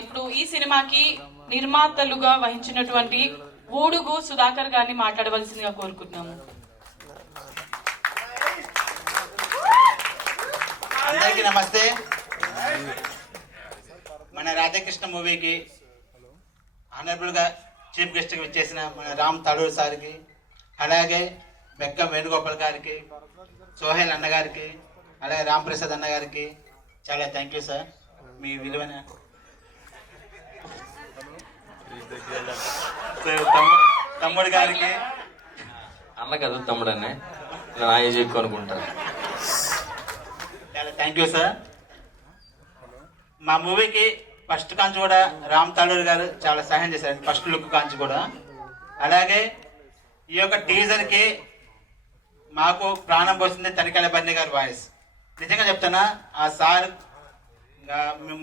ఇప్పుడు ఈ సినిమాకి నిర్మాతలుగా వహించినటువంటి ఊడుగు సుధాకర్ గారిని మాట్లాడవలసిందిగా కోరుకుంటున్నాము. అందరికీ నమస్తే. మన రాధాకృష్ణ మూవీకి ఆనరబుల్ గా చీఫ్ గెస్ట్ గా వచ్చేసిన మన రామ్ తడూర్ సార్కి, అలాగే బెక్కం వేణుగోపాల్ గారికి, సోహెల్ అన్నగారికి, అలాగే రామ్ ప్రసాద్ అన్న గారికి చాలా థ్యాంక్ యూ సార్. మీ విలువైన తమ్ముడు గారికి, అన్న కదా తమ్ముడు అన్నే నా ఏజ్ ఎక్కువ అనుకుంటాను. చాలా థ్యాంక్ యూ సార్. మా మూవీకి ఫస్ట్ కాంచి కూడా రామ్ తాళూరు గారు చాలా సహాయం చేశారు, ఫస్ట్ లుక్ కాంచి కూడా. అలాగే ఈ యొక్క టీజర్కి మాకు ప్రాణం పోసింది తనికెళ్ళ బన్నీ గారి వాయిస్. నిజంగా చెప్తున్నా, ఆ సార్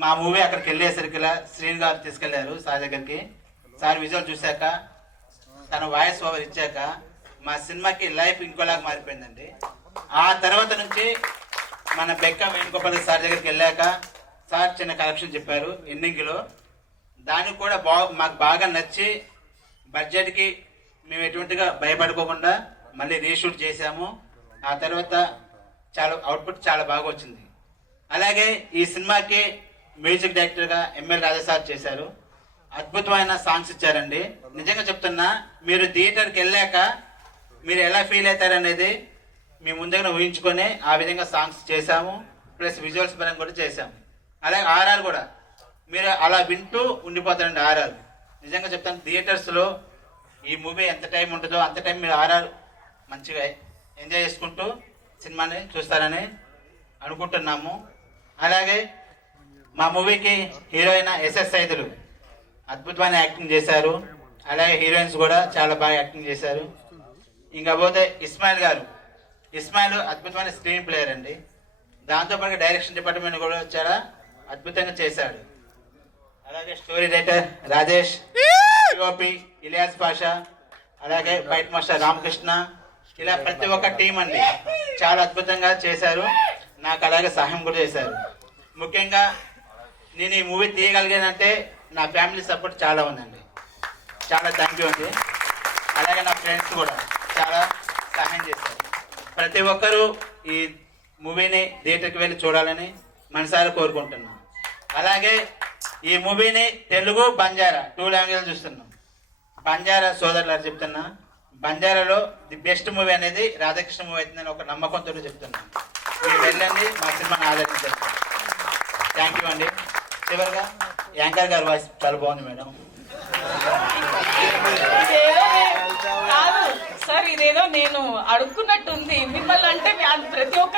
మా మూవీ అక్కడికి వెళ్ళేసరికి శ్రీని గారు తీసుకెళ్లారు సార్ దగ్గరికి. సార్ విజువల్ చూశాక, తన వాయిస్ ఓవర్ ఇచ్చాక మా సినిమాకి లైఫ్ ఇంకోలాగా మారిపోయిందండి. ఆ తర్వాత నుంచి మన బెక్కం వేణుగోపాల్ సార్ దగ్గరికి వెళ్ళాక సార్ చిన్న కలెక్షన్ చెప్పారు ఎండింగ్లో. దానికి కూడా మాకు బాగా నచ్చి బడ్జెట్కి మేము ఎటువంటిగా భయపడుకోకుండా మళ్ళీ రీషూట్ చేశాము. ఆ తర్వాత చాలా అవుట్పుట్ చాలా బాగా వచ్చింది. అలాగే ఈ సినిమాకి మ్యూజిక్ డైరెక్టర్గా ఎంఎల్ రాజా సార్ చేశారు. అద్భుతమైన సాంగ్స్ ఇచ్చారండి. నిజంగా చెప్తున్నా, మీరు థియేటర్కి వెళ్ళాక మీరు ఎలా ఫీల్ అవుతారనేది మేము ముందుగానే ఊహించుకొని ఆ విధంగా సాంగ్స్ చేశాము. ప్లస్ విజువల్స్ పరంగా కూడా చేశాము. అలాగే ఆర్ఆర్ కూడా మీరు అలా వింటూ ఉండిపోతారండి. ఆర్ఆర్ నిజంగా చెప్తాను, థియేటర్స్లో ఈ మూవీ ఎంత టైం ఉంటుందో అంత టైం మీరు ఆర్ఆర్ మంచిగా ఎంజాయ్ చేసుకుంటూ సినిమాని చూస్తారని అనుకుంటున్నాము. అలాగే మా మూవీకి హీరోయిన్ ఎస్ఎస్ సైదులు అద్భుతమైన యాక్టింగ్ చేశారు. అలాగే హీరోయిన్స్ కూడా చాలా బాగా యాక్టింగ్ చేశారు. ఇంకా పోతే ఇస్మాయిల్ గారు, ఇస్మాయిల్ అద్భుతమైన స్క్రీన్ ప్లేయర్ అండి. దాంతోపాటు డైరెక్షన్ డిపార్ట్మెంట్ కూడా చాలా అద్భుతంగా చేశాడు. అలాగే story writer Rajesh, POP Ilyas Pasha, అలాగే ఫైట్ మాస్టర్ రామకృష్ణ, ఇలా ప్రతి ఒక్క టీం అండి చాలా అద్భుతంగా చేశారు. నాకు అలాగే సహాయం కూడా చేశారు. ముఖ్యంగా నేను ఈ మూవీ తీయగలిగానంటే నా ఫ్యామిలీ సపోర్ట్ చాలా ఉందండి. చాలా థ్యాంక్ యూ అండి. అలాగే నా ఫ్రెండ్స్ కూడా చాలా సహాయం చేశారు. ప్రతి ఒక్కరూ ఈ మూవీని థియేటర్కి వెళ్ళి చూడాలని మనసారా కోరుకుంటున్నాం. అలాగే ఈ మూవీని తెలుగు బంజారా 2 లాంగ్వేజ్ చూస్తున్నాం. బంజారా సోదరులు చెప్తున్నా, బంజారాలో ది బెస్ట్ మూవీ అనేది రాధాకృష్ణ మూవీ అవుతుందని ఒక నమ్మకంతో చెప్తున్నాను. మీరు వెళ్ళండి, మా సినిమాని ఆదరించండి. థ్యాంక్ యూ అండి. చివరిగా యాంకర్ గారి వాయిస్ చాలా బాగుంది మేడం. కాదు సార్, ఇదేదో నేను అడుక్కున్నట్టుంది మిమ్మల్ని. అంటే ప్రతి ఒక్క